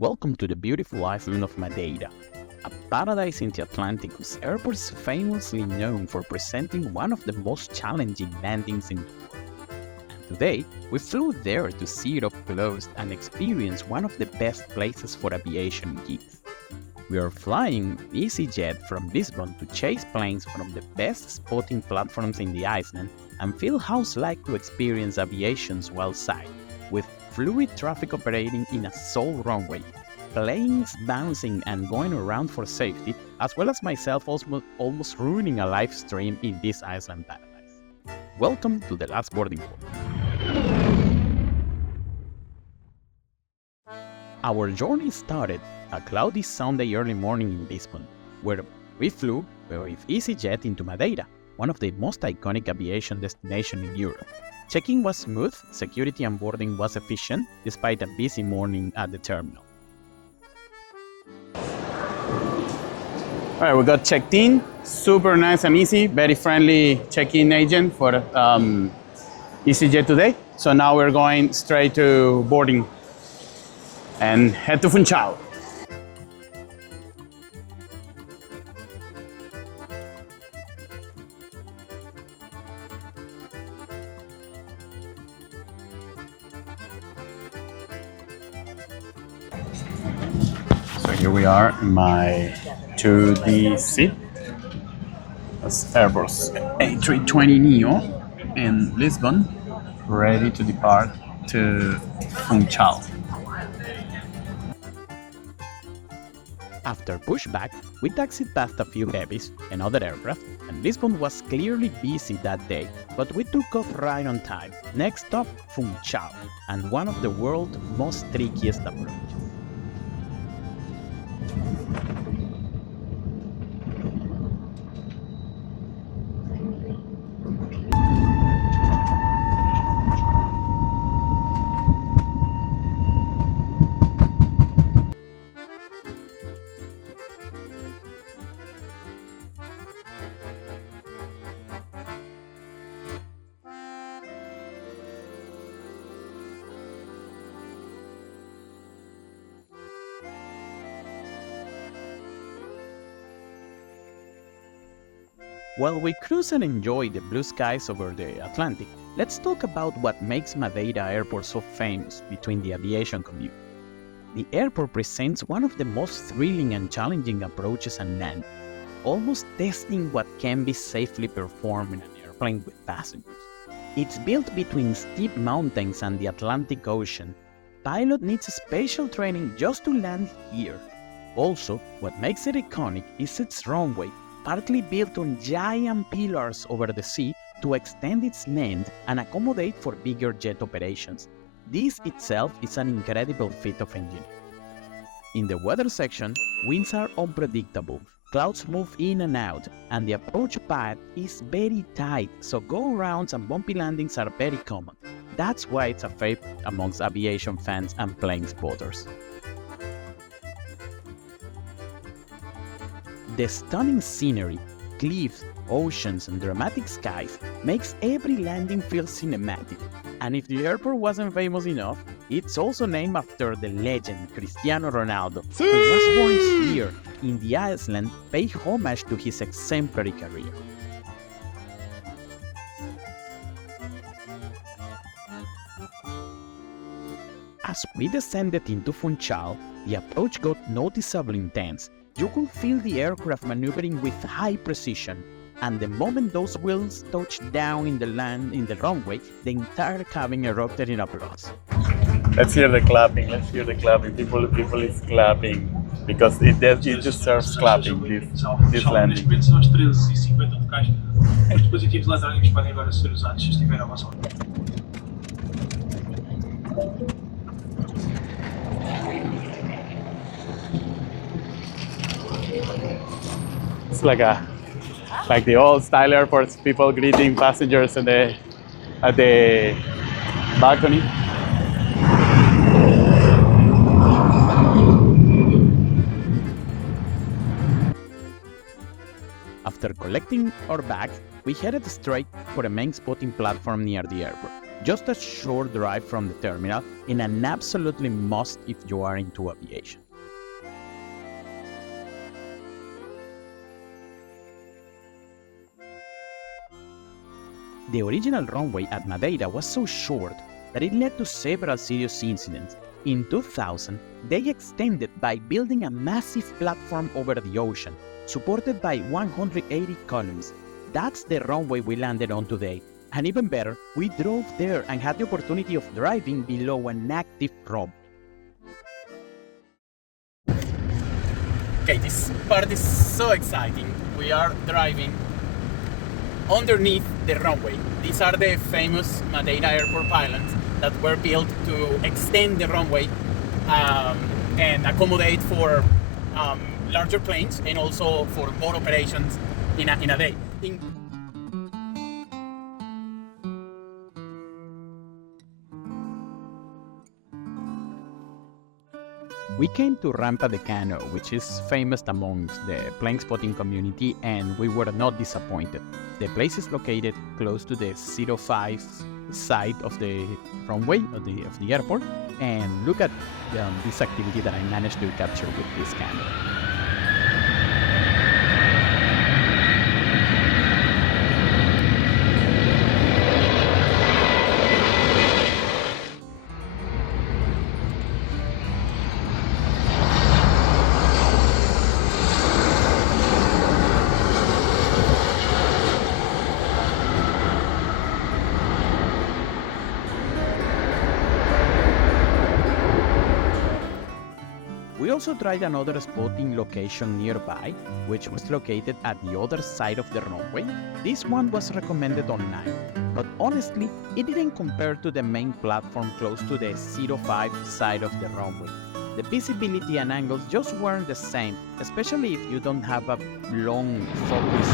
Welcome to the beautiful island of Madeira, a paradise in the Atlantic whose airport is famously known for presenting one of the most challenging landings in the world. And today, we flew there to see it up close and experience one of the best places for aviation gigs. We are flying EasyJet from Lisbon to chase planes from the best spotting platforms in the island and feel how it's like to experience aviation's wild side, with fluid traffic operating in a sole runway, planes bouncing and going around for safety, as well as myself almost ruining a live stream in this island paradise. Welcome to the last boarding call. Our journey started a cloudy Sunday early morning in Lisbon, where we flew with EasyJet into Madeira, one of the most iconic aviation destinations in Europe. Check-in was smooth, security and boarding was efficient, despite a busy morning at the terminal. All right, we got checked in. Super nice and easy, very friendly check-in agent for EasyJet today. So now we're going straight to boarding and head to Funchal. So here we are in my 2D seat. That's Airbus A320neo in Lisbon, ready to depart to Funchal. After pushback, we taxied past a few heavies and other aircraft, and Lisbon was clearly busy that day, but we took off right on time. Next stop, Funchal, and one of the world's most trickiest approaches. While we cruise and enjoy the blue skies over the Atlantic, let's talk about what makes Madeira Airport so famous between the aviation community. The airport presents one of the most thrilling and challenging approaches and landings, almost testing what can be safely performed in an airplane with passengers. It's built between steep mountains and the Atlantic Ocean. Pilot needs special training just to land here. Also, what makes it iconic is its runway, partly built on giant pillars over the sea to extend its length and accommodate for bigger jet operations. This itself is an incredible feat of engineering. In the weather section, winds are unpredictable, clouds move in and out, and the approach path is very tight, so go-arounds and bumpy landings are very common. That's why it's a favorite amongst aviation fans and plane spotters. The stunning scenery, cliffs, oceans, and dramatic skies makes every landing feel cinematic. And if the airport wasn't famous enough, it's also named after the legend Cristiano Ronaldo, who was born here in the island, pay homage to his exemplary career. As we descended into Funchal, the approach got noticeably intense. You could feel the aircraft maneuvering with high precision, and the moment those wheels touched down in the runway, the entire cabin erupted in applause. Let's hear the clapping. People is clapping because it deserves clapping. This landing. It's like the old style airports, people greeting passengers at the balcony. After collecting our bags, we headed straight for a main spotting platform near the airport. just a short drive from the terminal and an absolutely must if you are into aviation. The original runway at Madeira was so short that it led to several serious incidents. In 2000, they extended by building a massive platform over the ocean, supported by 180 columns. That's the runway we landed on today. And even better, we drove there and had the opportunity of driving below an active runway. Okay, this part is so exciting. We are driving underneath the runway. These are the famous Madeira Airport pylons that were built to extend the runway and accommodate for larger planes and also for more operations in a day. We came to Rampa de Cano, which is famous amongst the plane spotting community, and we were not disappointed. The place is located close to the 05 side of the runway of the airport, and look at this activity that I managed to capture with this camera. We also tried another spotting location nearby, which was located at the other side of the runway. This one was recommended online, but honestly, it didn't compare to the main platform close to the 05 side of the runway. The visibility and angles just weren't the same, especially if you don't have a long focus.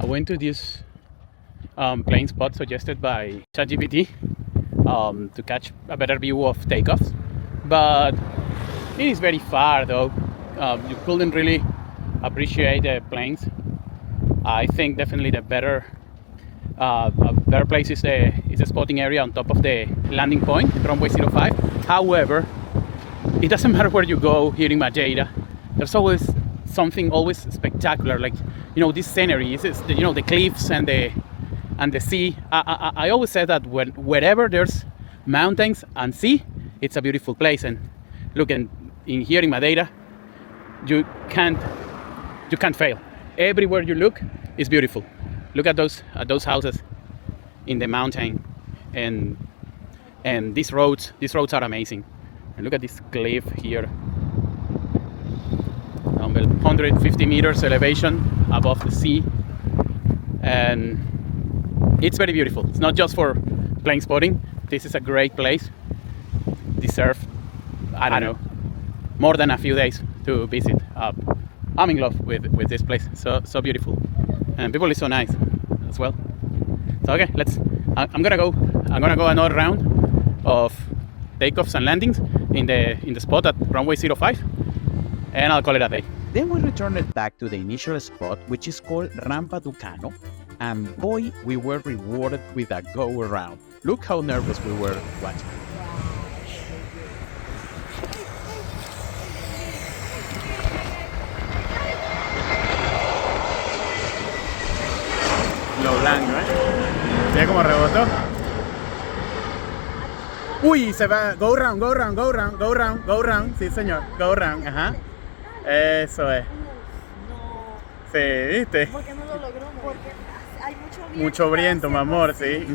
I went to this plane spot suggested by ChatGPT to catch a better view of takeoffs, but it is very far though. You couldn't really appreciate the planes. I think definitely the better place is the spotting area on top of the landing point, runway 05. However, it doesn't matter where you go here in Madeira. There's always something spectacular, like this scenery. The cliffs and the sea. I always say that wherever there's mountains and sea, it's a beautiful place. And look, here in Madeira, you can't fail. Everywhere you look is beautiful. Look at those houses in the mountain, and these roads are amazing. And look at this cliff here, 150 meters elevation above the sea, and it's very beautiful. It's not just for plane spotting. This is a great place. Deserve, I don't know, more than a few days to visit. I'm in love with this place. So beautiful, and people is so nice as well. So okay, I'm gonna go another round of takeoffs and landings in the spot at runway 05, and I'll call it a day. Then we returned back to the initial spot, which is called Rampa do Cano, and boy, we were rewarded with a go around. Look how nervous we were watching. Lo blanco, ¿Ve cómo rebotó? Uy, se va. Go round. Sí, señor. Go round, ajá. Eso es. Sí, ¿viste? ¿Por qué no lo logró? Porque hay mucho Mucho viento, mi amor, sí. Eso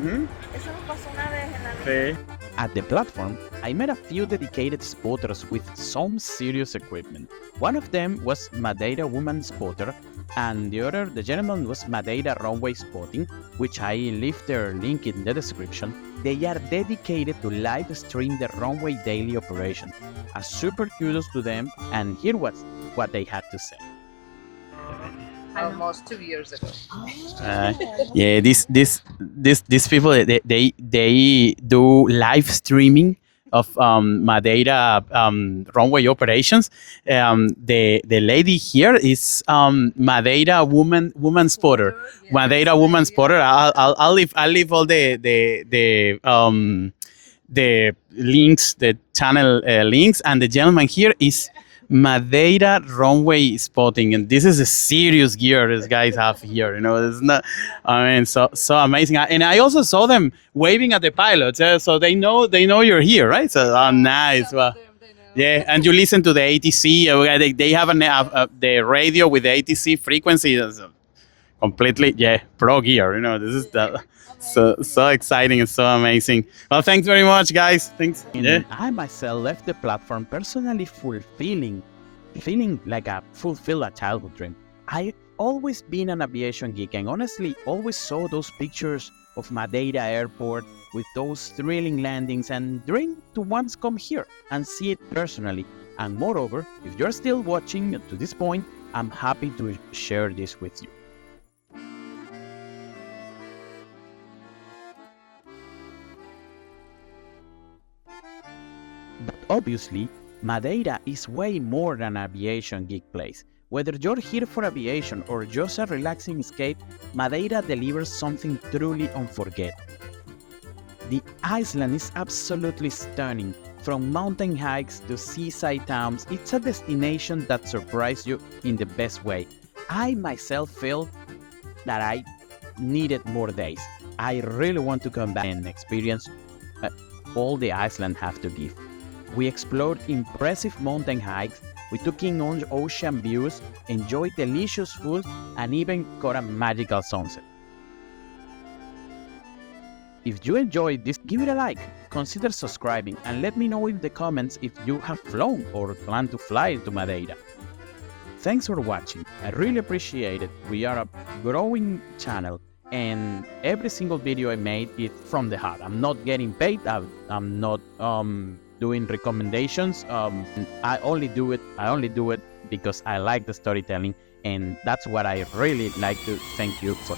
nos pasó una vez en la vida. Sí. At the platform, I met a few dedicated spotters with some serious equipment. One of them was Madeira Woman Spotter, and the gentleman was Madeira Runway Spotting, which I leave their link in the description. They are dedicated to live stream the runway daily operation. A super kudos to them, and here was what they had to say. Almost 2 years ago. Yeah, these people they do live streaming of Madeira runway operations. The lady here is Madeira woman spotter. Yes. Madeira woman spotter. I'll leave all the links, the channel links, and the gentleman here is Madeira runway spotting, and this is a serious gear these guys have here. You know, it's not. I mean, so amazing. And I also saw them waving at the pilots, so they know you're here, right? So nice. Well, yeah, and you listen to the ATC. They have the radio with the ATC frequency. Completely, yeah, pro gear. You know, this is the. So exciting and so amazing. Well, thanks very much, guys. Thanks. And I myself left the platform personally feeling like I fulfilled a childhood dream. I always been an aviation geek and honestly always saw those pictures of Madeira Airport with those thrilling landings and dreamed to once come here and see it personally. And moreover, if you're still watching to this point, I'm happy to share this with you. But obviously, Madeira is way more than an aviation geek place. Whether you're here for aviation or just a relaxing escape, Madeira delivers something truly unforgettable. The island is absolutely stunning. From mountain hikes to seaside towns, it's a destination that surprises you in the best way. I myself feel that I needed more days. I really want to come back and experience all the island have to give. We explored impressive mountain hikes, we took in ocean views, enjoyed delicious food, and even caught a magical sunset. If you enjoyed this, give it a like, consider subscribing, and let me know in the comments if you have flown or plan to fly to Madeira. Thanks for watching, I really appreciate it. We are a growing channel, and every single video I made is from the heart. I'm not getting paid, I'm not doing recommendations. I only do it because I like the storytelling, and that's what I really like to thank you for.